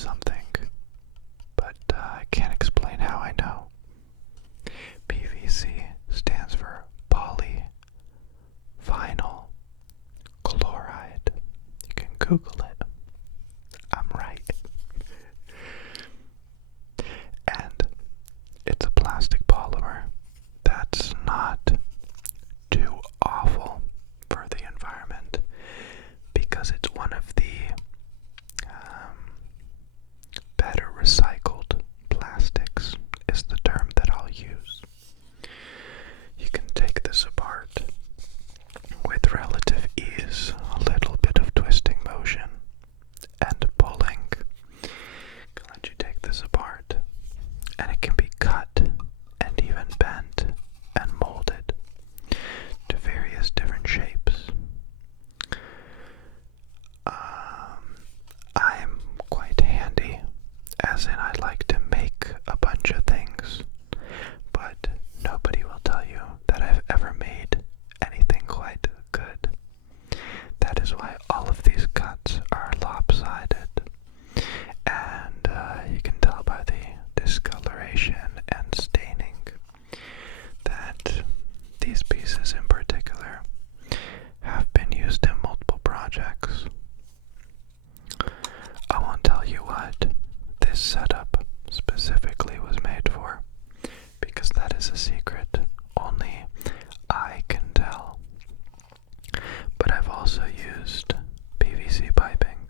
something, but I can't explain how I know. PVC stands for polyvinyl chloride. You can Google it. I'm right. And it's a plastic polymer that's not too awful for the environment because it's one of the better recycled plastics is the term that I'll use. You can take this apart with relative ease, a little bit of twisting motion and pulling can let you take this apart, and it can be cut and even bent and molded to various different shapes. I'm quite handy, as in I like to make a bunch of things, but nobody will tell you that I've ever made anything quite good. That is why all of these cuts are lopsided, and you can tell by the discoloration and staining that these pieces in particular have been used in multiple projects. I won't tell you what this setup specifically was made for, because that is a secret only I can tell. But I've also used PVC piping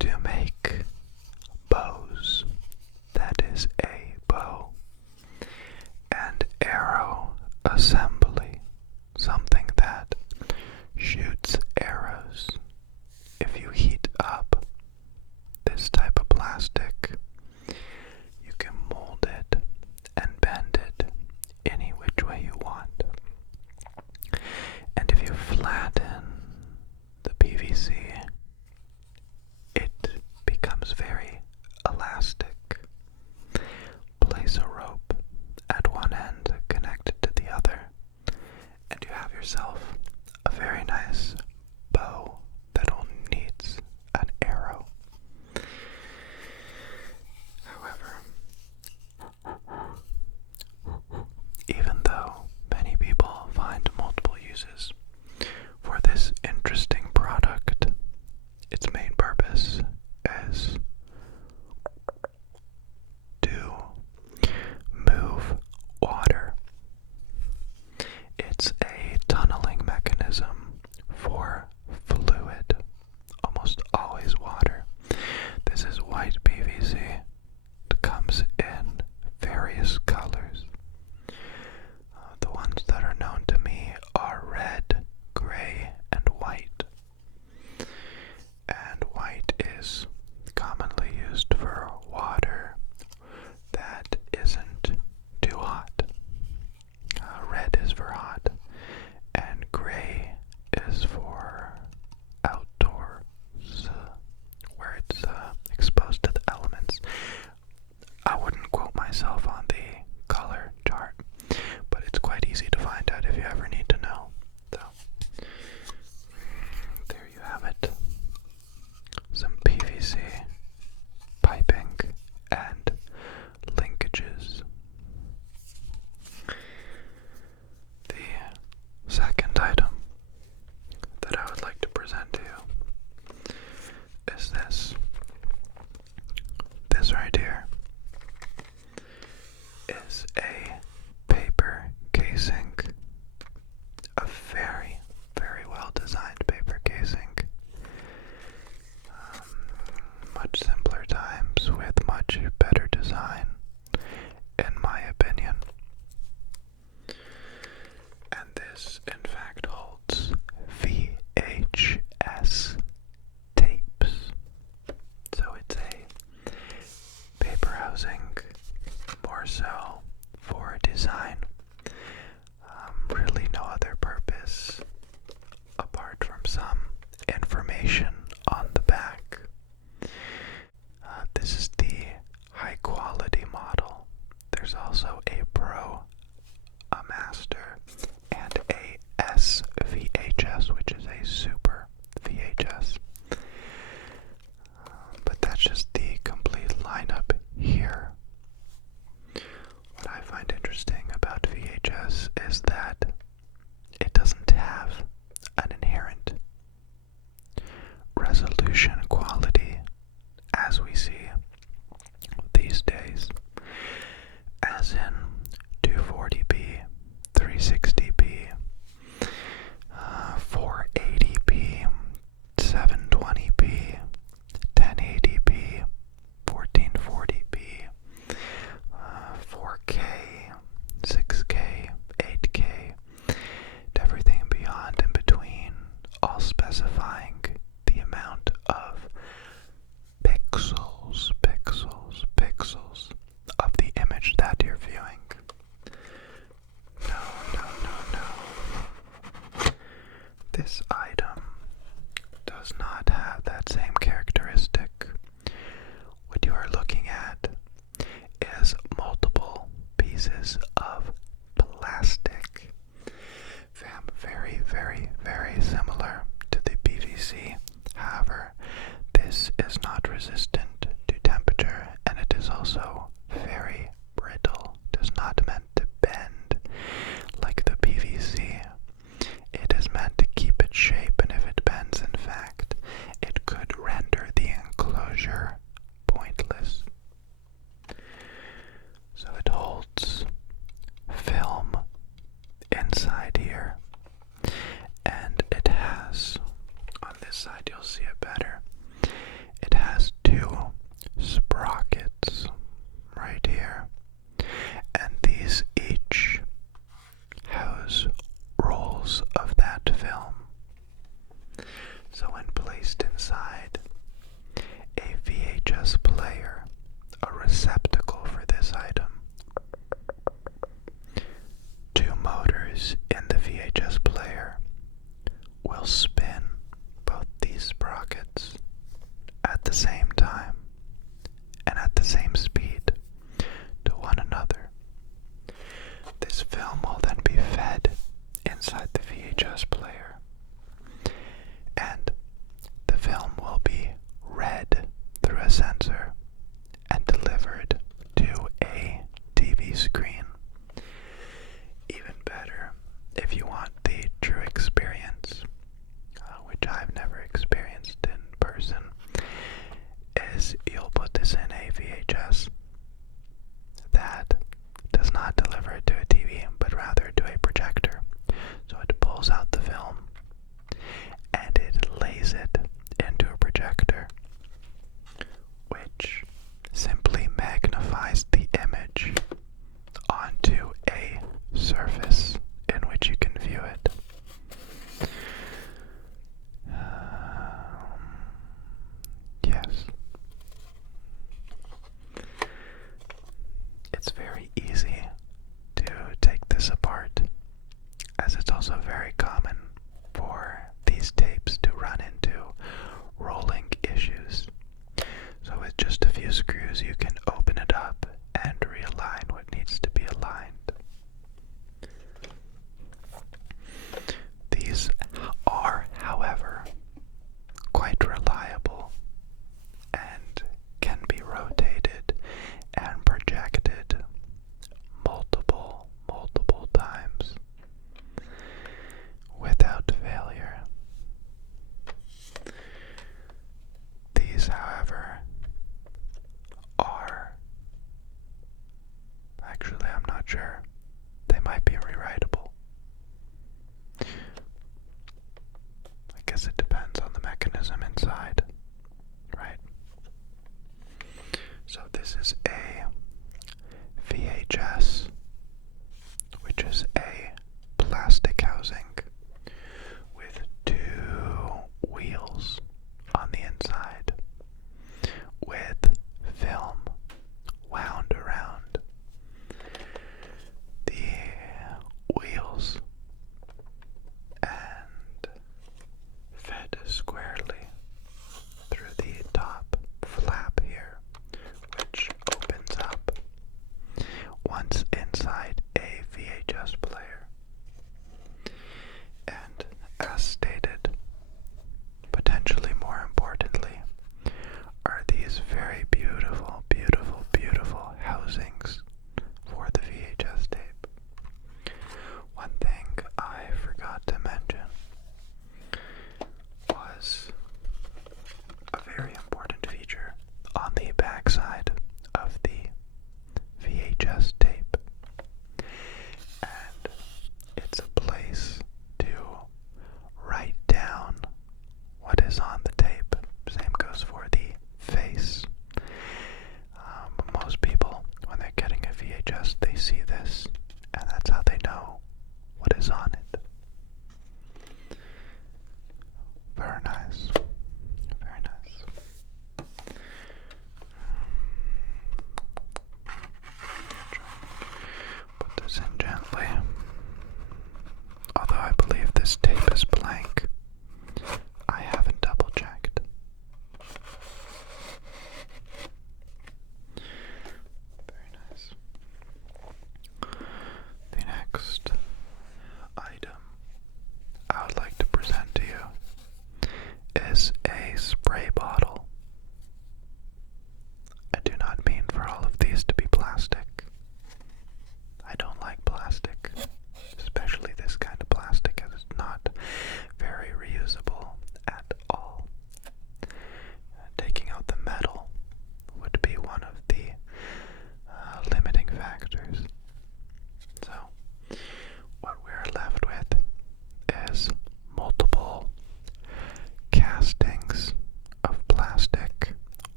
to make bows. That is a bow and arrow assembly, something that shoots arrows. If you heat up this type of plastic, you can mold it and bend it any which way you want. And if you flatten the PVC, it becomes very elastic. Place a rope at one end connected to the other, and you have yourself a very nice bow that only needs an arrow. However, even though many people find multiple uses for this interesting product, its main purpose is to move water. It's a tunneling mechanism for fluid, almost always water. This is white PVC. It comes in various colors. The ones that are known to me are red, gray, and white. And white is commonly used for water that isn't too hot. Red is for hot, and gray is for outdoors, where it's exposed to the elements. I wouldn't quote myself on the color chart, but it's quite easy to find out if you ever need to know. So, there you have it. Some PVC piping and linkages. The second item that I would like to present to you is this. This right here is a paper casing, a very, very well designed paper casing. Much simpler times with much better design, in my opinion. And this, in fact, holds VHS tapes. So it's a paper housing, more so for design. Really no other purpose apart from some information on the back. resistant to temperature, and it is also very brittle. It is not meant to bend like the PVC. It is meant to keep its shape, and if it bends, in fact, it could render the enclosure pointless. So it holds film inside here, and it has, on this side you'll see it better, it has two sprockets right here, and these each house rolls of that film. So when placed inside a VHS player, a receptacle for this item, two motors in the VHS player will spin both these sprockets at the same time and at the same speed to one another. This film will then be fed inside the VHS player, and the film will be read through a sensor and delivered to a TV screen. Even better, if you want the true experience, which I've never experienced in person, is you'll put this in a VHS that does not deliver it to a TV, but rather to a projector. So it pulls out the film and it lays it into a projector, which simply magnifies the image onto a surface in which you can view it. Yes. It's very easy to take this apart, as it's also very common for these tapes to run into rolling issues. So with just a few screws you can open it up and realign what needs to be aligned. These are, however, quite reliable and can be rotated and projected multiple times without failure. These, however, are, actually I'm not sure, they might be rewritable. I guess it depends on the mechanism inside, right? So this is a VHS, which is a plastic housing with two wheels on the inside with film wound around. The wheels and fed squarely through the top flap here, which opens up once inside a VHS player. And as stated, potentially more importantly, are these very beautiful, beautiful, beautiful housings for the VHS tape. One thing I forgot to mention was a very important feature on the backside of the VHS tape, and it's a place to write down what is on the tape. Same goes for the face. Most people, when they're getting a VHS, they see this, and that's how they know what is on it. Very nice. Very nice.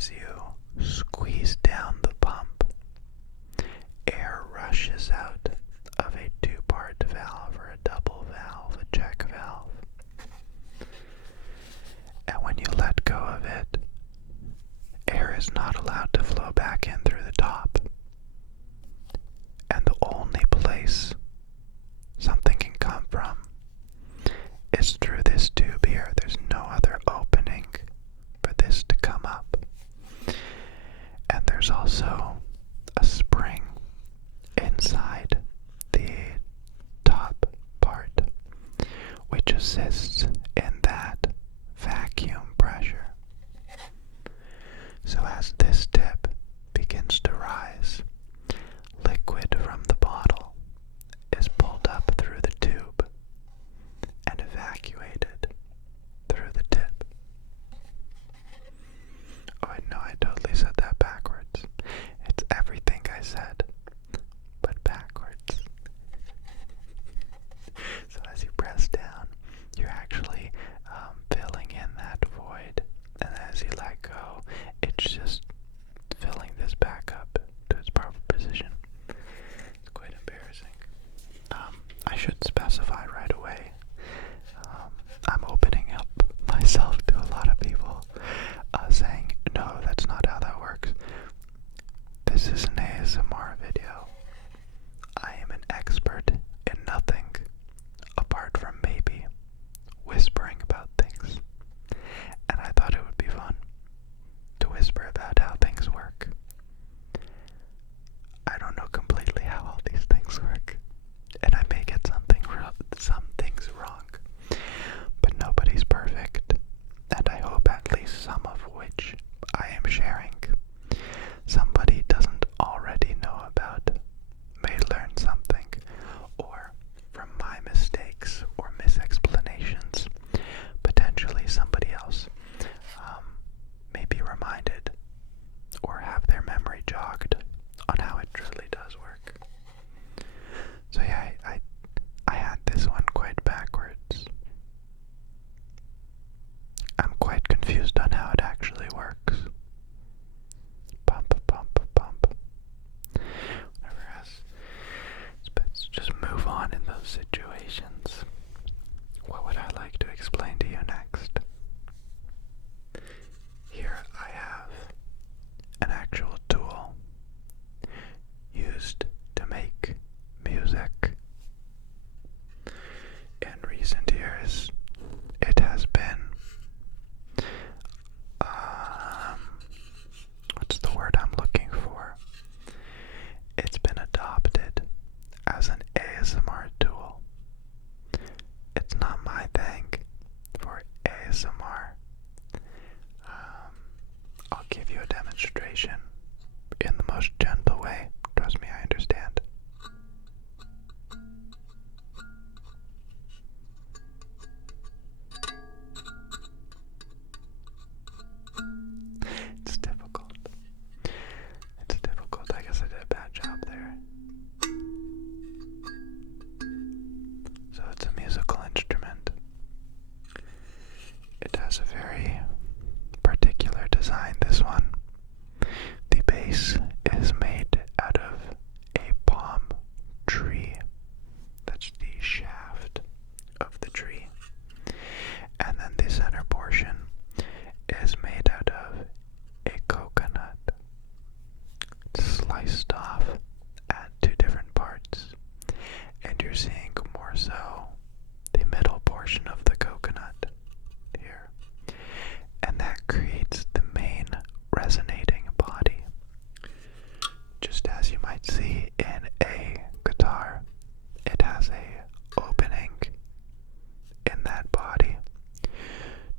as you squeeze down the pump, air rushes out of a two-part valve or a double valve, a check valve. And when you let go of it, air is not allowed to flow back in through the top. And the only place something can come from is through this tube here. There's no other opening for this to come up. And there's also a spring inside the top part, which assists in that vacuum pressure. So as this tip begins to rise, liquid from the bottle is pulled up through the tube and evacuated through the tip. Oh, no, I totally said that backwards. It's everything I said, but backwards. So as you press down, you're actually filling in that void, and as you let go, it's just filling this back up to its proper position. It's quite embarrassing. I should specify right away, I'm opening up myself to a lot of people, saying, no, that's not how that works. This is an ASMR video. I am an expert in nothing apart from maybe whispering about things. And I thought it would be fun to whisper about how things work. I don't know completely how all these things work, and I may get some things wrong, but nobody's perfect, and I hope at least some of which I am sharing somebody doesn't already know about may learn something, or from my mistakes or misexplanations, potentially somebody else may be reminded or have their memory jogged on how it truly does work. So yeah, I had this one quite backwards. I'm quite confused on how it actually works. Pump, pump, pump. Whatever else. Let's just move on in those situations. What would I like to explain to you next? Here I have an actual tool used to make music. In recent years, it has been, what's the word I'm looking for? It's been adopted as an ASMR tool. It's not my thing for ASMR. I'll give you a demonstration in the most gentle way. Trust me, I understand. It's difficult. It's difficult. I guess I did a bad job there. So it's a musical instrument. It has a very particular design, this one. The base is made out of a palm tree. That's the shaft of the tree. And then the center portion is made out of a coconut. It's sliced off at two different parts. And you're seeing more so the middle portion of the coconut here. And that creates the main resonating body. Just as you might see in a guitar, it has a opening in that body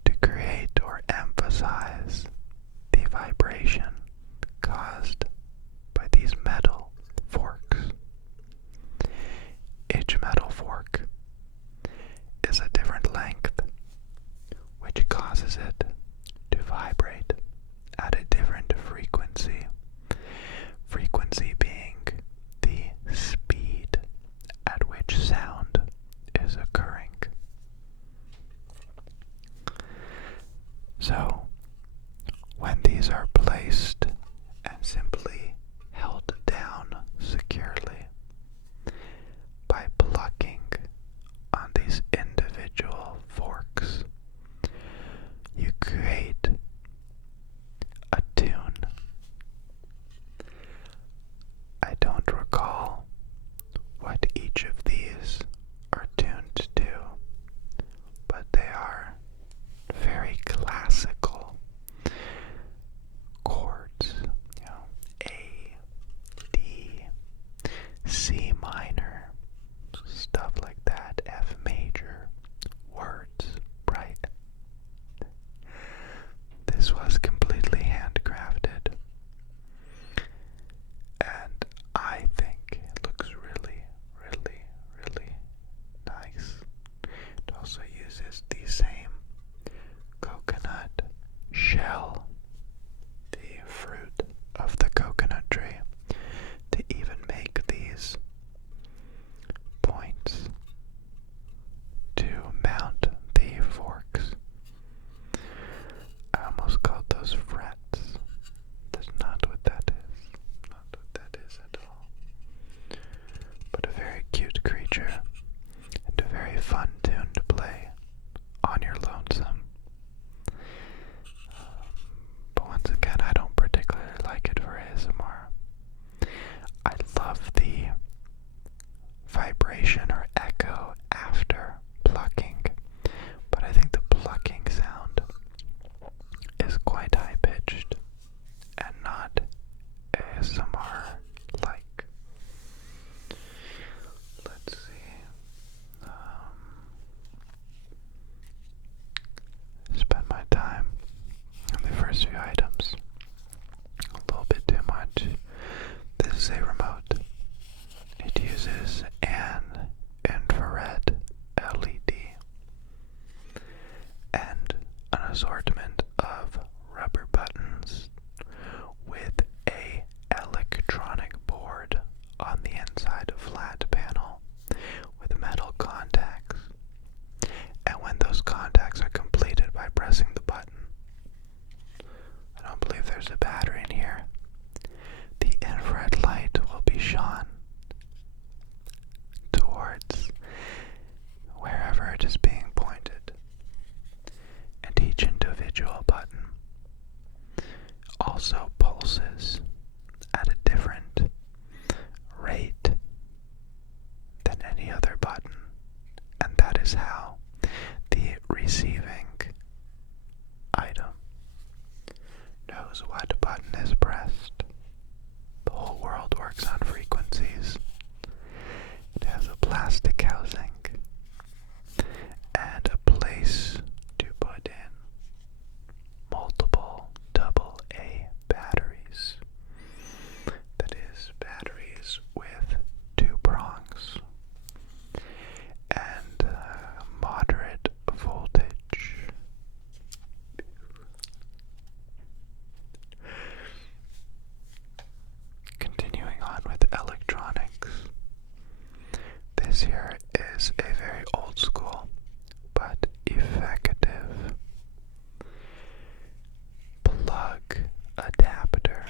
to create or emphasize the vibration caused by these metal forks. Each metal fork is a different length, which causes it to vibrate at a different frequency. Frequency being the speed at which sound is occurring. So, when these these are placed and simply held down securely by plucking on these individual forks. You create a tune. I don't recall what each of these are tuned to, but they are very classical chords, A, D, C minor, stuff like that, F major, words, right? This was completely handcrafted, and I think it looks really, really, really nice. It also uses the same coconut shell, the fruit of the coconut tree, to even make these points to mount the forks. I almost called those frets. That's not what that is. Not what that is at all. But a very cute creature, and a very fun tune to play on your lonesome. But once again, I don't particularly like it for ASMR. I love the vibration or echo after plucking, but I think the plucking sound is quite high-pitched and not ASMR-like. Let's see. Spend my time on the first few items. A little bit too much. This is a remote. It uses an infrared LED and an assortment of rubber buttons with a electronic board on the inside, a flat panel with metal contacts. And when those contacts are completed by pressing the button, I don't believe there's a battery in here, the infrared light will be shone towards wherever it is being pointed. And each individual button also pulses at a different rate than any other button. And that is how the receiving item knows what button is pressed. The whole world works on frequencies. It has a plastic housing and a place to put in multiple AA batteries. That is, batteries with 2 prongs and moderate voltage. Continuing on with electronics. This here is a very old school but effective plug adapter.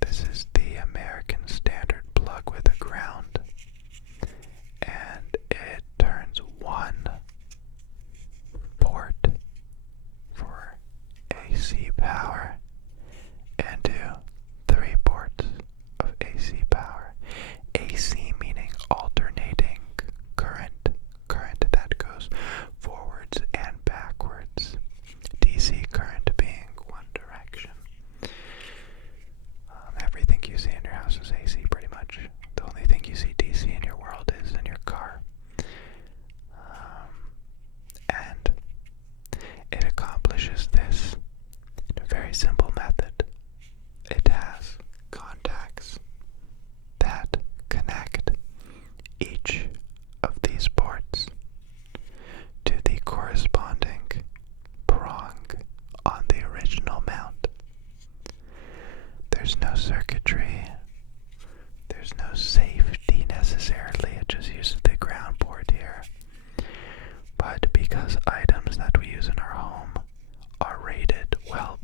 This is the American standard plug with a ground, and it turns one port for AC power into 3 ports of AC power. AC meaning alternating current that goes forwards and backwards. DC current being one direction. Everything you see in your house is AC pretty much. The only thing you see DC in your world is in your car. And it accomplishes this in a very simple method. It has contacts that connect each of these ports to the corresponding prong on the original mount. There's no circuitry, there's no safety necessarily, it just uses the ground port here. But because items that we use in our home are rated well